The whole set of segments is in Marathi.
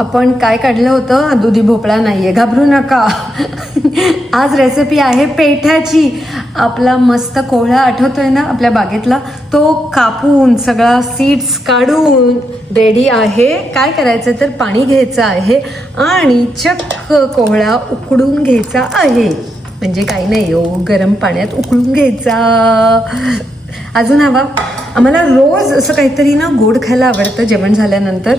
आपण काय काढलं होतं, दुधी भोपळा नाहीये, घाबरू नका. आज रेसिपी आहे पेठ्याची. आपला मस्त कोहळा आठवतोय ना आपल्या बागेतला, तो कापून सगळा सीड्स काढून रेडी आहे. काय करायचं तर पाणी घ्यायचं आहे आणि चक्क कोहळा उकडून घ्यायचा आहे. म्हणजे काही नाही हो, गरम पाण्यात उकळून घ्यायचा. अजून हवा आम्हाला रोज असं काहीतरी ना गोड खायला आवडतं जेवण झाल्यानंतर.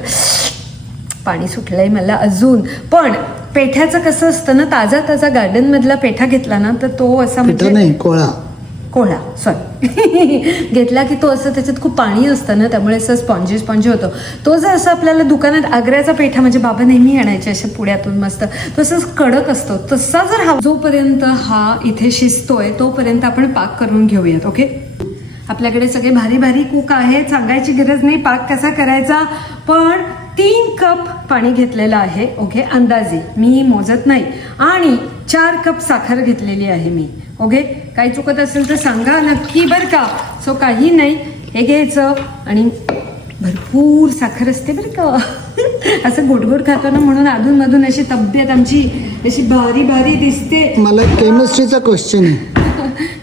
पाणी सुटलंय मला अजून. पण पेठ्याचं कसं असतं ना, ताजा ताजा गार्डन मधला पेठा घेतला ना तर तो असा नाही कोहळा सॉरी घेतला की तो असं त्याच्यात खूप पाणी असतं ना, त्यामुळे असं स्पॉन्जी होतो. तो जर असं आपल्याला दुकानात आग्र्याचा पेठा म्हणजे बाबा नेहमी आणायचे अशा पुण्यातून मस्त, तो असं कडक असतो तसा जर हा जोपर्यंत हा इथे शिजतोय तोपर्यंत आपण पाक करून घेऊयात. ओके, आपल्याकडे सगळे भारी भारी कुक आहेत, सांगायची गरज नाही पाक कसा करायचा. पण 3 कप पाणी घेतलेलं आहे. ओके, अंदाजे मी मोजत नाही. आणि 4 कप साखर घेतलेली आहे मी. ओके, काही चुकत असेल तर सांगा नक्की बरं का. सो काही नाही, हे घ्यायचं आणि भरपूर साखर असते बरं का. असं गोडगोड खातो ना म्हणून अधूनमधून अशी तब्येत आमची अशी भारी भारी दिसते. मला केमिस्ट्रीचा क्वेश्चन आहे.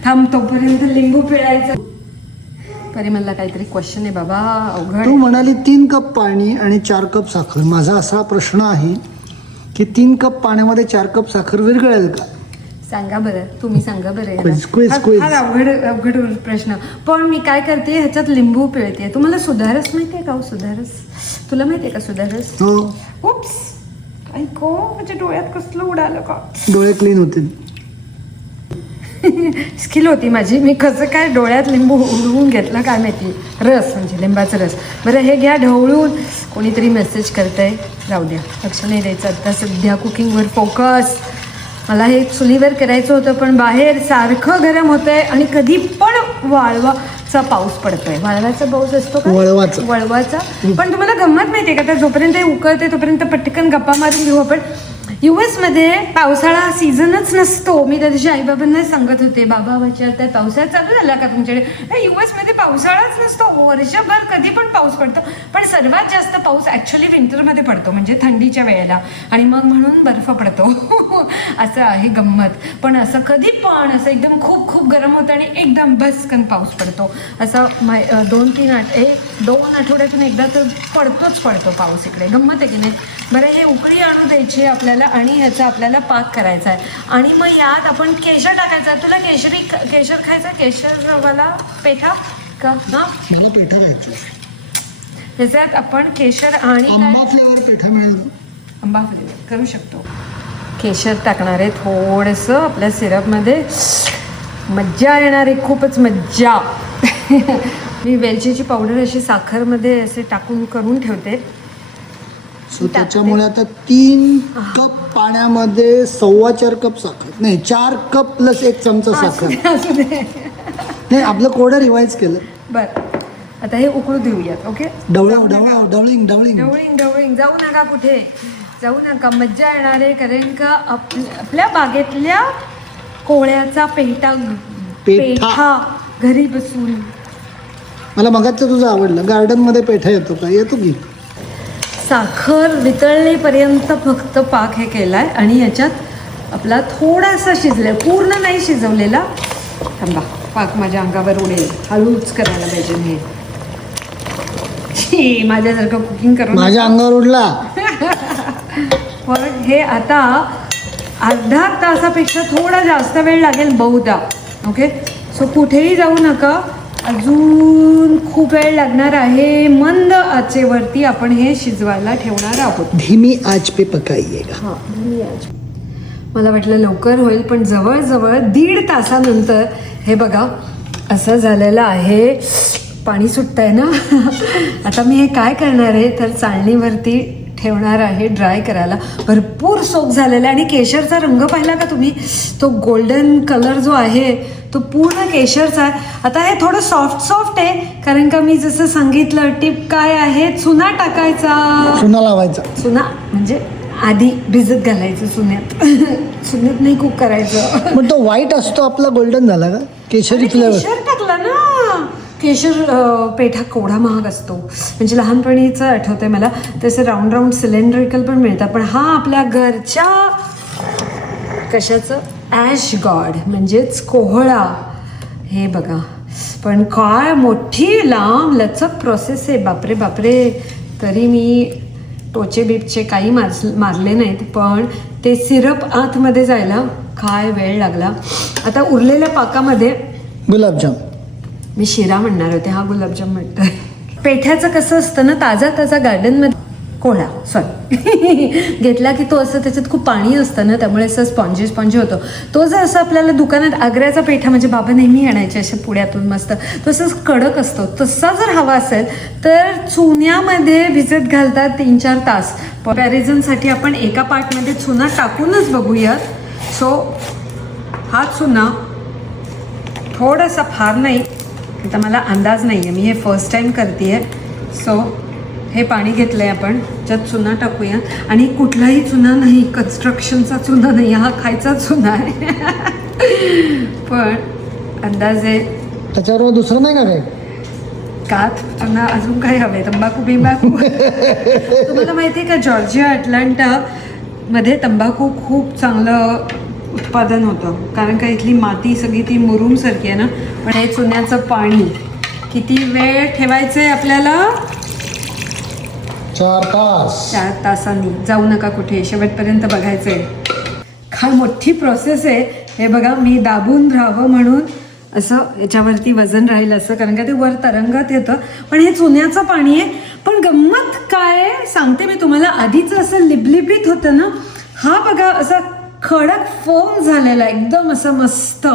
थांब, तोपर्यंत लिंबू पिळायचं. परिमलला काहीतरी क्वेश्चन आहे बाबा, अवघड. तू म्हणाली 3 कप पाणी आणि 4 कप साखर. माझा असा प्रश्न आहे की 3 कप पाण्यामध्ये 4 कप साखर विरघळेल का? सांगा बरं, तुम्ही सांगा बरं. quiz. हा अवघड प्रश्न. पण मी काय करते, ह्याच्यात लिंबू पिळते. तुम्हाला सुधारस माहितीये का? सुधारस तुला माहितीये का? सुधारस हो. उप्स, ऐको माझ्या डोळ्यात कसलं उडालं का? डोळे क्लीन होतील. स्किल होती माझी. मी कसं काय डोळ्यात लिंबू उडवून घेतलं काय माहिती. रस म्हणजे लिंबाचा रस. बरं, हे घ्या ढवळून. कोणीतरी मेसेज करतंय, जाऊ द्या, लक्ष नाही द्यायचं आता सध्या. कुकिंगवर फोकस. मला हे चुलीवर करायचं होतं पण बाहेर सारखं गरम होतंय आणि कधी पण वाळवाचा पाऊस पडतोय. वाळवाचा पाऊस असतो का? वळवाचा. पण तुम्हाला गंमत माहितीये का, तर जोपर्यंत हे उकळते तोपर्यंत पटकन गप्पा मारून घेऊ आपण. US मध्ये पावसाळा सीझनच नसतो. मी त्या दिवशी आईबाबांना सांगत होते, बाबा विचारतात पावसाळा चालू झाला का तुमच्याकडे? US मध्ये पावसाळाच नसतो, वर्षभर कधी पण पाऊस पडतो. पण सर्वात जास्त पाऊस ऍक्च्युअली विंटरमध्ये पडतो, म्हणजे थंडीच्या वेळेला. आणि मग म्हणून बर्फ पडतो. असं आहे गंमत. पण असं कधी पण असं एकदम खूप खूप गरम होतं आणि एकदम भस्कन पाऊस पडतो. असं 2 आठवड्यातून एकदा तर पडतो पाऊस इकडे. गंमत आहे की नाही? बरं, हे उकळी आणू द्यायची आपल्याला आणि ह्याचा आपल्याला पाक करायचा आहे. आणि मग यात आपण केशर टाकायचा. तुला केशर खायचा? केशरवाला पेठा का? हा, पेठा खायचा. त्याच्यात आपण केशर आणि पेठा मिळेल. आंबा फ्लेवर करू शकतो. केशर टाकणार आहे थोडंसं आपल्या सिरपमध्ये. मज्जा येणार आहे, खूपच मज्जा. मी वेलचीची पावडर अशी साखरमध्ये असे टाकून करून ठेवते. सो त्याच्यामुळे आता 3 कप पाण्यामध्ये 4.25 कप साखर. नाही, 4 कप प्लस 1 चमचा साखर. नाही, आपलं कोडं रिवाइज केलं. बरं, आता हे उकळू देऊयात. ओके, ढवळिंग जाऊ नका कुठे, जाऊ नका. मज्जा येणार आहे कारण का आपल्या बागेतल्या कोहळ्याचा पेठा घरी बसून. मला मगाचं तुझं आवडलं. गार्डन मध्ये पेठा येतो का? येतो की. साखर वितळलेपर्यंत फक्त पाक हे केलाय आणि याच्यात आपला थोडासा शिजलाय, पूर्ण नाही शिजवलेला. थांबा, पाक माझ्या अंगावर उडेल. हळूच करायला पाहिजे मी. माझ्यासारखं कुकिंग करून माझ्या अंगावर उडला. पण हे आता अर्धा तासापेक्षा थोडा जास्त वेळ लागेल बहुधा. ओके, सो कुठेही जाऊ नका, अजून खूप वेळ लागणार आहे. मंद आचेवरती आपण हे शिजवायला ठेवणार आहोत. धीमी आच पे पकाइएगा. हां, धीमी आच. मला वाटलं लवकर होईल पण जवळजवळ 1.5 तासानंतर हे बघा असं झालेलं आहे. पाणी सुटतंय ना. आता मी हे काय करणार आहे तर चाळणीवरती ठेवणार आहे ड्राय करायला. भरपूर सोक झालेला आहे आणि केशरचा रंग पाहिला का तुम्ही? तो गोल्डन कलर जो आहे तो पूर्ण केशरचा आहे. आता हे थोडं सॉफ्ट आहे कारण का मी जसं सांगितलं टिप काय आहे, चुना टाकायचा. चुना लावायचा. चुना म्हणजे आधी भिजत घालायचं चुन्यात. चुन्यात नाही कुक करायचं. पण तो व्हाईट असतो आपला गोल्डन झाला का? केशरी फ्लेवर. केशर टाकला ना. केशर पेठा केवढा महाग असतो, म्हणजे लहानपणीचं आठवतंय मला. तसे राऊंड राऊंड सिलेंड्रिकल पण मिळतात, पण हा आपल्या घरच्या कशाचं ॲश गॉड म्हणजेच कोहळा. हे बघा, पण काय मोठी लांब लचक प्रोसेस आहे, बापरे बापरे. तरी मी टोचे बिपचे काही मारले नाहीत, पण ते सिरप आतमध्ये जायला काय वेळ लागला. आता उरलेल्या पाकामध्ये गुलाबजाम, मी शिरा म्हणणार होते, हा गुलाबजाम म्हणतोय. पेठ्याचं कसं असतं ना, ताजा ताजा गार्डनमध्ये कोहळा घेतला की तो असं त्याच्यात खूप पाणी असतं ना, त्यामुळे असं स्पॉन्जी होतो. तो जर असं आपल्याला दुकानात आग्र्याचा पेठा म्हणजे बाबा नेहमी आणायचे असे पुण्यातून मस्त, तो असं कडक असतो. तसा जर हवा असेल तर चुन्यामध्ये भिजत घालतात 3-4 तास. कम्पॅरिझनसाठी आपण एका पार्टमध्ये चुना टाकूनच बघूयात. सो हा चुना थोडासा, फार नाही, आता मला अंदाज नाही आहे, मी हे फर्स्ट टाईम करते आहे. सो हे पाणी घेतलं आहे आपण, त्यात चुना टाकूया. आणि कुठलाही चुना नाही, कन्स्ट्रक्शनचा चुना नाही, हा खायचा चुना आहे. पण अंदाजे त्याच्यावर दुसरं नाही का काय? कात चुना, अजून काही हवे, तंबाखू बिंबाखू. तुम्हाला माहिती आहे का, जॉर्जिया अटलांटा मध्ये तंबाखू खूप चांगलं उत्पादन होतं, कारण का इथली माती सगळी ती मुरुमसारखी आहे ना. पण हे चुन्याचं पाणी किती वेळ ठेवायचं आहे आपल्याला? 4 तास. 4 तासांनी. जाऊ नका कुठे, शेवटपर्यंत बघायचं आहे. काय मोठी प्रोसेस आहे. हे बघा, मी दाबून राहावं म्हणून असं याच्यावरती वजन राहील असं, कारण का ते वर तरंगत येतं. पण हे चुन्याचं पाणी आहे. पण गंमत काय सांगते मी तुम्हाला, आधीचं असं लिबलिबीत होतं ना, हा बघा असा खडक फोम झालेला, एकदम असं मस्त.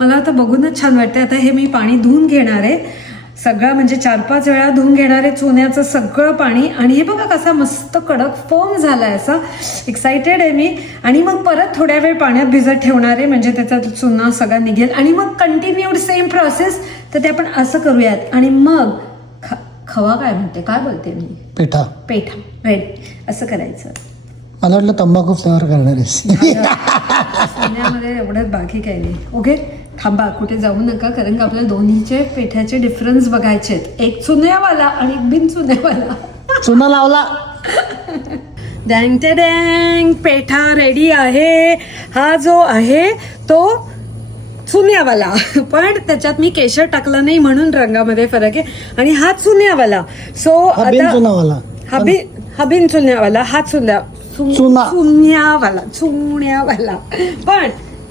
मला आता बघूनच छान वाटतं. आता हे मी पाणी धुवून घेणार आहे सगळं, म्हणजे 4-5 वेळा धुवून घेणार आहे चुन्याचं सगळं पाणी. आणि हे बघा कसा मस्त कडक फोम झालाय, असा एक्साइटेड आहे मी. आणि मग परत थोड्या वेळ पाण्यात भिजत ठेवणार आहे, म्हणजे त्याचा चुना सगळा निघेल. आणि मग कंटिन्यूड सेम प्रोसेस. तर ते आपण असं करूयात. आणि मग खवा काय म्हणते, काय बोलते मी, पेठा रेडी असं करायचं. मला वाटलं तंबाखू फ्लेवर करणार आहेस. चुन्यामध्ये एवढंच, बाकी काही नाही. ओके, थांबा, कुठे जाऊ नका, कारण का आपल्याला दोन्हीचे पेठ्याचे डिफरन्स बघायचे आहेत. एक चुन्यावाला आणि एक बिन चुन्यावाला. चुना लावला. डँग ते डँग, पेठा रेडी आहे. हा जो आहे तो चुन्यावाला, पण त्याच्यात मी केशर टाकला नाही म्हणून रंगामध्ये फरक आहे. आणि हा चुन्यावाला. सो आता चुनावाला, हा बिन चुन्यावाला, हा चुन्यावाला. पण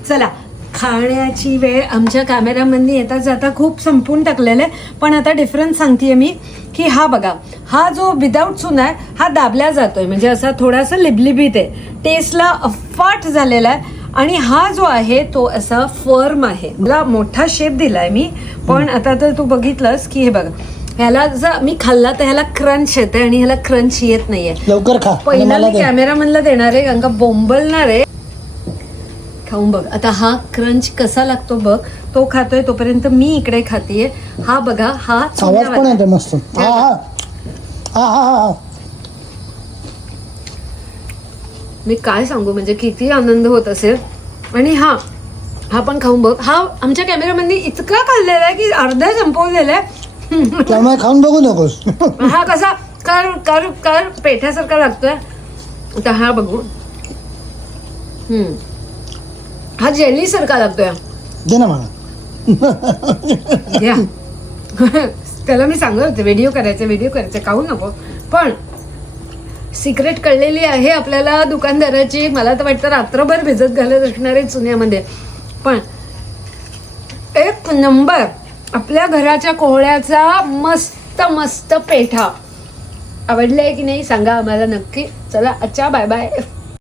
चला, खाण्याची वेळ आमच्या कॅमेरामॅननी येता जाता खूप संपून टाकलेलं आहे. पण आता डिफरन्स सांगतेय मी, की हा बघा, हा जो विदाऊट चुना आहे हा दाबल्या जातोय, म्हणजे असा थोडासा लिबलिबीत आहे, टेस्टला अफाट झालेला आहे. आणि हा जो आहे तो असा फर्म आहे. मला मोठा शेप दिलाय मी, पण आता तर तू बघितलंस की हे बघा, ह्याला जर मी खाल्ला तर ह्याला क्रंच येते आणि ह्याला क्रंच येत नाहीये. लवकर खा. पहिला मी कॅमेरामॅनला देणार आहे, कारण का बोंबलणार आहे. खाऊन बघ आता, हा क्रंच कसा लागतो बघ. तो खातोय तोपर्यंत मी इकडे खातीये. हा बघा, हा आवाज पण येतो मस्त. मी काय सांगू, म्हणजे किती आनंद होत असेल. आणि हा पण खाऊन बघ. हा आमच्या कॅमेरामॅननी इतका खाल्लेला आहे की अर्धा संपवलेला आहे. त्यामुळे खाऊन बघू नकोस. हा कसा कर पेठ्यासारखा लागतोय. आता हा बघू, हा जेली सारखा लागतोय. दे ना मला. त्याला मी सांगत होते व्हिडिओ करायचे, खाऊ नको. पण सिक्रेट कळलेली आहे आपल्याला दुकानदाराची. मला तर वाटतं रात्रभर भिजत घालत असणार आहे चुन्यामध्ये. पण एक नंबर आपल्या घराच्या कोहळ्याचा मस्त पेठा. आवडलाय की नाही सांगा आम्हाला नक्की. चला, अच्छा, बाय बाय.